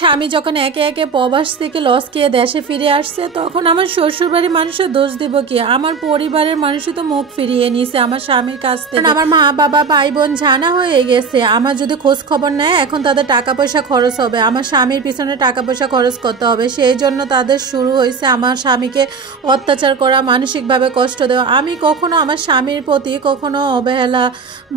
স্বামী যখন একে একে প্রবাস থেকে লস খেয়ে দেশে ফিরে আসছে, তখন আমার শ্বশুরবাড়ির মানুষের দোষ দিব কি? আমার পরিবারের মানুষই তো মুখ ফিরিয়ে নিয়েছে আমার স্বামীর কাছ থেকে। আমার মা বাবা ভাই বোন জানা হয়ে গেছে, আমার যদি খোঁজ খবর নেয় এখন তাদের টাকা পয়সা খরচ হবে, আমার স্বামীর পিছনে টাকা পয়সা খরচ করতে হবে। সেই জন্য তাদের শুরু হয়েছে আমার স্বামীকে অত্যাচার করা, মানসিকভাবে কষ্ট দেওয়া। আমি কখনো আমার স্বামীর প্রতি কখনো অবহেলা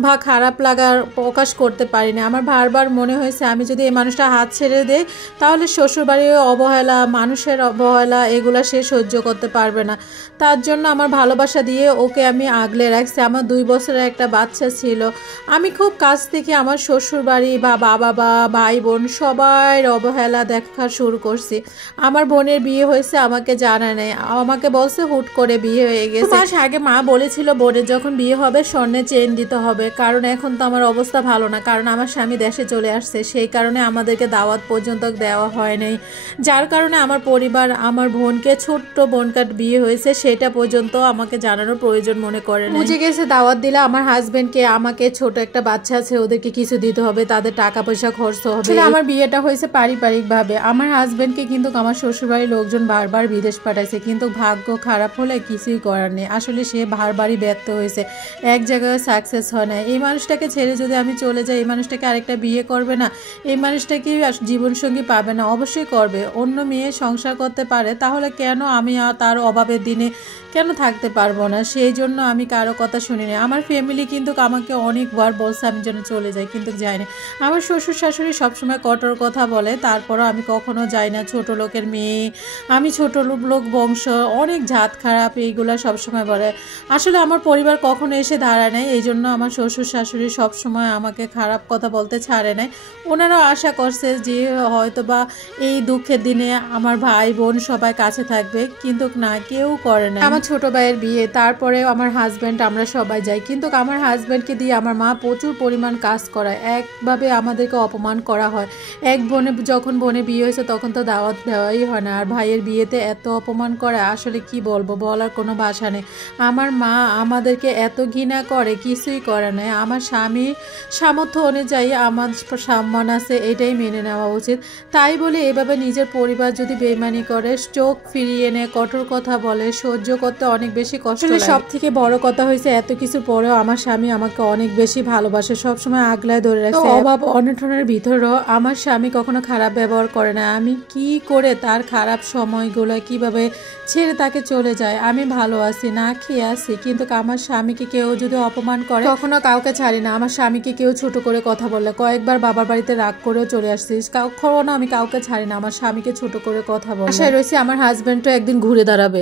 বা খারাপ লাগার প্রকাশ করতে পারিনি। আমার বারবার মনে হয়েছে আমি যদি এই মানুষটা হাত ছেড়ে দেই তাহলে শ্বশুরবাড়ির অবহেলা, মানুষের অবহেলা এগুলা সে সহ্য করতে পারবে না। তার জন্য আমার ভালোবাসা দিয়ে ওকে আমি আগলে রাখছি। আমার 2 বছরের একটা বাচ্চা ছিল। আমি খুব কাছ থেকে আমার শ্বশুরবাড়ি বা বাবা বা ভাই বোন সবাই অবহেলা দেখা শুরু করছি। আমার বোনের বিয়ে হয়েছে আমাকে জানায় নাই, আমাকে বলছে হুট করে বিয়ে হয়ে গেছে। মাস আগে মা বলেছিল বোনের যখন বিয়ে হবে স্বর্ণের চেইন দিতে হবে, কারণ এখন তো আমার অবস্থা ভালো না, কারণ আমার স্বামী দেশে চলে আসছে। সেই কারণে আমাদেরকে দাওয়াত পর্যন্ত দেওয়া হয় নাই, যার কারণে আমার পরিবার আমার বোনকে, ছোট্ট বোনকার বিয়ে হয়েছে সেটা পর্যন্ত আমাকে জানানোর প্রয়োজন মনে করে না। বুঝে গেছে দাওয়াত দিলে আমার হাজবেন্ডকে, আমাকে, ছোট একটা বাচ্চা আছে ওদেরকে কিছু দিতে হবে, তাদের টাকা পয়সা খরচ হবে। আমার বিয়েটা হয়েছে পারিবারিকভাবে। আমার হাজবেন্ডকে কিন্তু আমার শ্বশুরবাড়ির লোকজন বারবার বিদেশ পাঠাইছে, কিন্তু ভাগ্য খারাপ হলে কিছুই করার নেই। আসলে সে বারবারই ব্যর্থ হয়েছে, এক জায়গায় সাকসেস হয় না। এই মানুষটাকে ছেড়ে যদি আমি চলে যাই, এই মানুষটাকে আরেকটা বিয়ে করবে না, এই মানুষটাকে জীবনসঙ্গী পাবে না? অবশ্যই করবে। অন্য মেয়ে সংসার করতে পারে, তাহলে কেন আমি তার অভাবের দিনে কেন থাকতে পারবো না? সেই জন্য আমি কারো কথা শুনিনি। আমার ফ্যামিলি কিন্তু আমাকে অনেকবার বলছে আমি যেন চলে যাই, কিন্তু যাইনি। আমার শ্বশুর শাশুড়ি সবসময় কঠোর কথা বলে, তারপরও আমি কখনো যাই না। ছোট লোকের মেয়ে, আমি ছোট লোক বংশ, অনেক জাত খারাপ, এইগুলা সবসময় বলে। আসলে আমার পরিবার কখনো এসে দাঁড়ায় নাই, এই জন্য আমার শ্বশুর শাশুড়ি সবসময় আমাকে খারাপ কথা বলতে ছাড়ে নাই। ওনারাও আশা করছে যে হয়তো বা এই দুঃখের দিনে আমার ভাই বোন সবাই কাছে থাকবে, কিন্তু না, কেউ করে না। আমার ছোট ভাইয়ের বিয়ে, তারপরে আমার হাজব্যান্ড, আমরা সবাই যাই, কিন্তু আমার হাজব্যান্ডকে দিয়ে আমার মা প্রচুর পরিমাণ কাজ করায়। একভাবে আমাদেরকে অপমান করা হয়। যখন বোনের বিয়ে হয়েছে তখন তো দাওয়াত দেওয়াই হয় না, আর ভাইয়ের বিয়েতে এত অপমান করে আসলে কি বলবো, বলার কোনো ভাষা নেই। আমার মা আমাদেরকে এত ঘৃণা করে, কিছুই করে না। আমার স্বামীর সামর্থ্য অনুযায়ী আমার সম্মান আছে, এটাই মেনে নেওয়া উচিত। তাই বলে এভাবে নিজের পরিবার যদি বেইমানি করে, চোখ ফিরিয়ে নেয়, কঠোর কথা বলে, সহ্য করতে অনেক বেশি কষ্ট লাগে। সব থেকে বড় কথা হয়েছে এত কিছু পরেও আমার স্বামী আমাকে অনেক বেশি ভালোবাসে, সবসময় আগলায় ধরে রাখছে। অভাব অনটনের ভিতরেও আমার স্বামী কখনো খারাপ ব্যবহার করে না। আমি কি করে তার খারাপ সময়গুলো কিভাবে ছেড়ে তাকে চলে যায়? আমি ভালো আছি, না খেয়ে আছি, কিন্তু আমার স্বামীকে কেউ যদি অপমান করে কখনো কাউকে ছাড়ি না। আমার স্বামীকে কেউ ছোট করে কথা বললে, কয়েকবার বাবার বাড়িতে রাগ করেও চলে আসছিস, কখনো আমি কাউকে ছাড়ি না। আমার স্বামীকে ছোট করে কথা বলে আশায় রয়েছে আমার হাজবেন্ডও একদিন ঘুরে দাঁড়াবে।